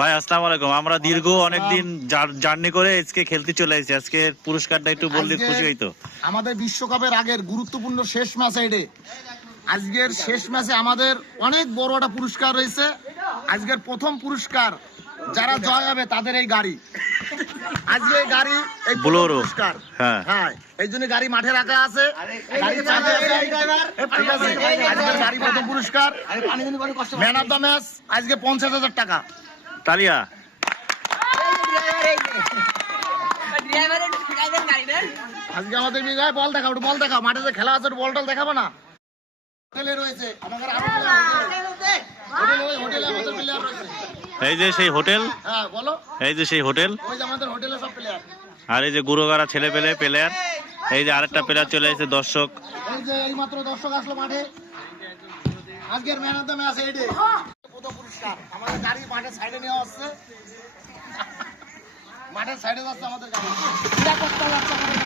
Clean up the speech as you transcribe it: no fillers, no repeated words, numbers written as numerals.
ভাই আসসালামু আলাইকুম। আমরা দীর্ঘ অনেকদিন জার্নি করে আজকে খেলতে চলে এসেছি। আজকে পুরস্কারটা একটু বললে খুশি হইতো। আমাদের বিশ্বকাপের আগের গুরুত্বপূর্ণ শেষ ম্যাচ এটা। আজকের শেষ ম্যাচে আমাদের অনেক বড় একটা পুরস্কার রয়েছে। আজকের প্রথম পুরস্কার যারা জয় হবে তাদের এই গাড়ি। আজকে এই গাড়ি এই বোলেরো পুরস্কার। হ্যাঁ হ্যাঁ, এই জন্য গাড়ি মাঠে রাখা আছে। আজকের গাড়ি প্রথম পুরস্কার। ম্যান অফ দ্য ম্যাচ আজকে 50,000 টাকা। তালিয়া। আজকে আমাদের বিজয় বল দেখাও, একটু বল দেখাও। মাঠে যে খেলা আছে বল টল দেখাবো না। হোটেলে রয়েছে আমাদের আরো হোটেলে আমাদের প্লেয়ার রয়েছে। এই যে সেই হোটেল। হ্যাঁ বলো। এই যে সেই হোটেল। ওই যে আমাদের হোটেলে সব প্লেয়ার। আর এই যে গুরুগাড়া ছেলে পেলে প্লেয়ার। এই যে আরেকটা প্লেয়ার চলে এসেছে দর্শক। এই যে এই মাত্র দর্শক আসলো মাঠে। আজকের ম্যান অফ দ্য ম্যাচ এইডে। প্রথম পুরস্কার আমাদের গাড়ি মাঠের সাইডে নেওয়া হচ্ছে। মাঠের সাইডে যাচ্ছে আমাদের গাড়ি।